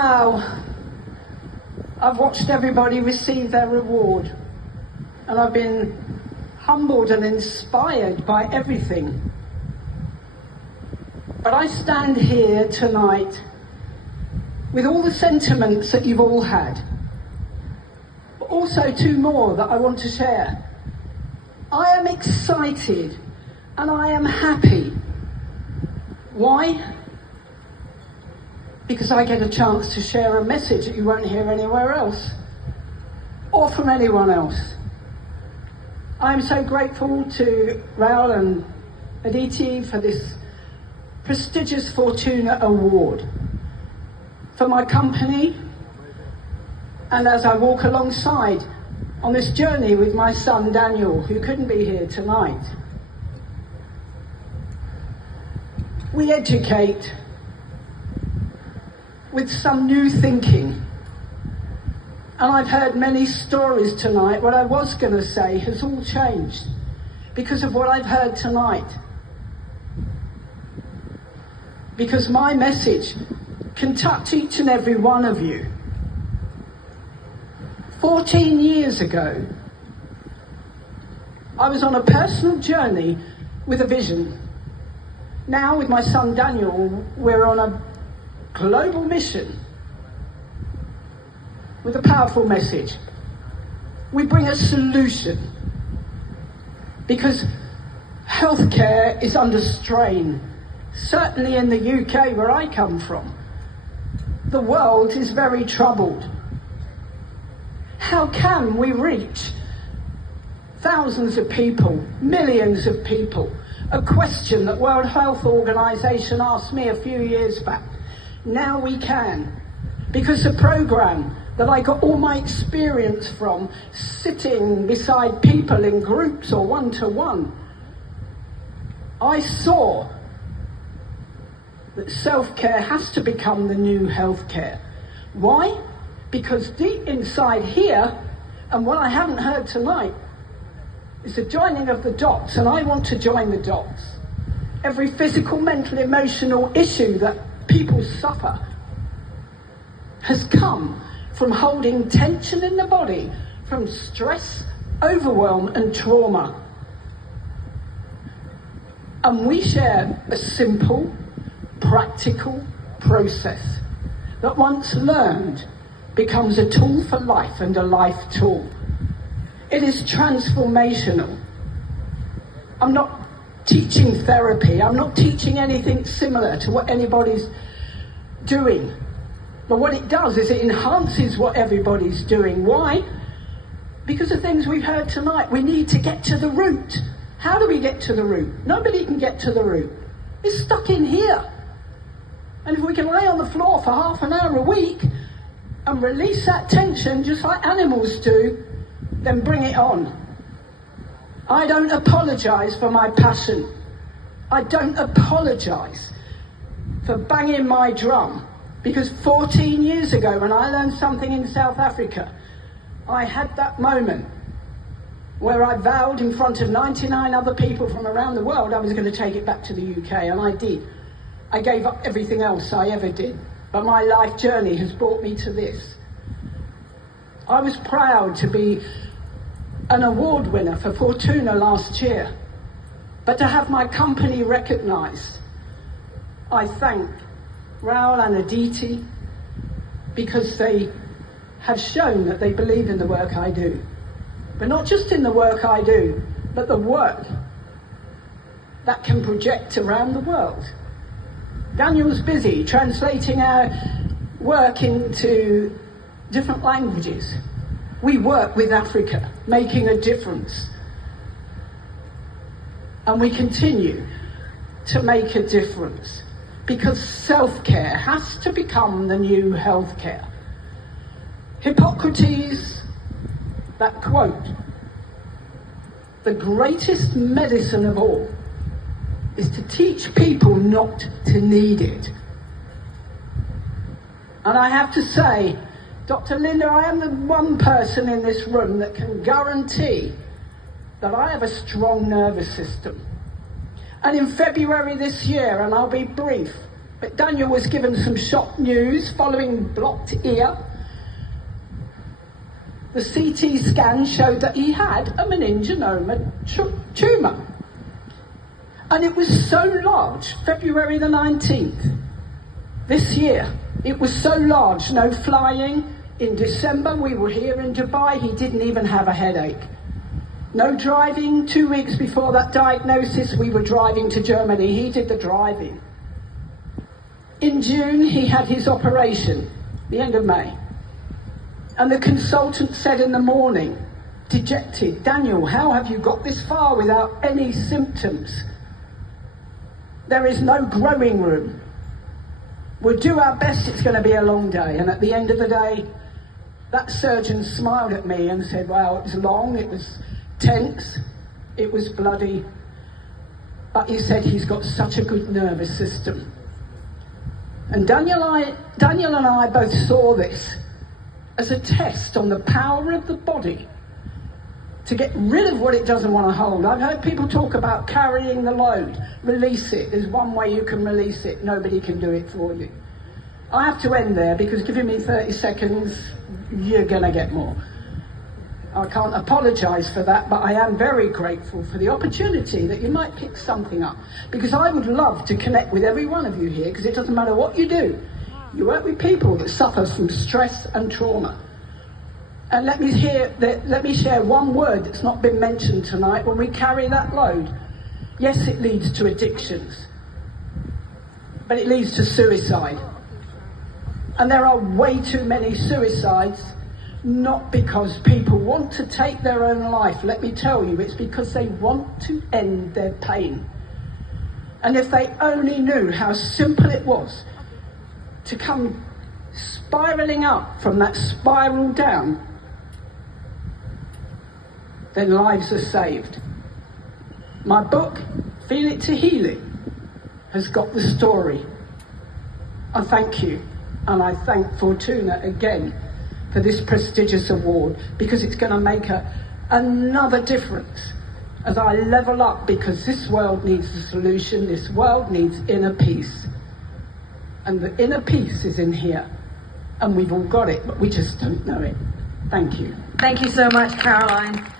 Wow, I've watched everybody receive their reward, and I've been humbled and inspired by everything. But I stand here tonight with all the sentiments that you've all had, but also two more that I want to share. I am excited and I am happy. Why? Because I get a chance to share a message that you won't hear anywhere else or from anyone else. I'm so grateful to Raoul and Aditi for this prestigious Fortunna Award. For my company, and as I walk alongside on this journey with my son Daniel, who couldn't be here tonight. We educate with some new thinking. And I've heard many stories tonight. What I was going to say has all changed because of what I've heard tonight. Because my message can touch each and every one of you. 14 years ago, I was on a personal journey with a vision. Now with my son Daniel, we're on a global mission with a powerful message. We bring a solution because healthcare is under strain. Certainly in the UK, where I come from, the world is very troubled. How can we reach thousands of people, millions of people? A question that World Health Organization asked me a few years back. Now we can, because the program that I got all my experience from, sitting beside people in groups or one-to-one, I saw that self-care has to become the new healthcare. Why? Because deep inside here, and what I haven't heard tonight, is the joining of the dots, and I want to join the dots. Every physical, mental, emotional issue that people suffer has come from holding tension in the body, from stress, overwhelm and trauma. And we share a simple, practical process that once learned becomes a tool for life and a life tool. It is transformational. I'm not teaching therapy. I'm not teaching anything similar to what anybody's doing. But what it does is it enhances what everybody's doing. Why? Because of things we've heard tonight. We need to get to the root. How do we get to the root? Nobody can get to the root. It's stuck in here. And if we can lay on the floor for half an hour a week and release that tension just like animals do, then bring it on. I don't apologise for my passion. I don't apologise for banging my drum, because 14 years ago when I learned something in South Africa, I had that moment where I vowed in front of 99 other people from around the world I was going to take it back to the UK, and I did. I gave up everything else I ever did, but my life journey has brought me to this. I was proud to be an award winner for Fortunna last year, but to have my company recognised, I thank Raoul and Aditi because they have shown that they believe in the work I do. But not just in the work I do, but the work that can project around the world. Daniel's busy translating our work into different languages. We work with Africa, making a difference. And we continue to make a difference because self-care has to become the new healthcare. Hippocrates, that quote, the greatest medicine of all is to teach people not to need it. And I have to say, Dr. Linda, I am the one person in this room that can guarantee that I have a strong nervous system. And in February this year, and I'll be brief, But Daniel was given some shock news following blocked ear. The CT scan showed that he had a meningioma tumour. And it was so large, February the 19th, this year, it was so large, no flying. In December, we were here in Dubai, he didn't even have a headache. No driving. 2 weeks before that diagnosis, we were driving to Germany. He did the driving. In June, he had his operation, the end of May. And the consultant said in the morning, dejected, "Daniel, how have you got this far without any symptoms? There is no growing room. We'll do our best, it's going to be a long day." And at the end of the day, that surgeon smiled at me and said, well, it was long, it was tense, it was bloody, but he said he's got such a good nervous system. And Daniel and I both saw this as a test on the power of the body to get rid of what it doesn't want to hold. I've heard people talk about carrying the load. Release it. There's one way you can release it. Nobody can do it for you. I have to end there because giving me 30 seconds, you're going to get more. I can't apologise for that, but I am very grateful for the opportunity that you might pick something up. Because I would love to connect with every one of you here, because it doesn't matter what you do. You work with people that suffer from stress and trauma. And let me share one word that's not been mentioned tonight. When we carry that load, yes, it leads to addictions, but it leads to suicide. And there are way too many suicides, not because people want to take their own life. Let me tell you, it's because they want to end their pain. And if they only knew how simple it was to come spiraling up from that spiral down, then lives are saved. My book, Feel It to Heal It, has got the story. I thank you, and I thank Fortunna again for this prestigious award, because it's going to make another difference as I level up, because this world needs a solution. This world needs inner peace. And the inner peace is in here. And we've all got it, but we just don't know it. Thank you. Thank you so much, Caroline.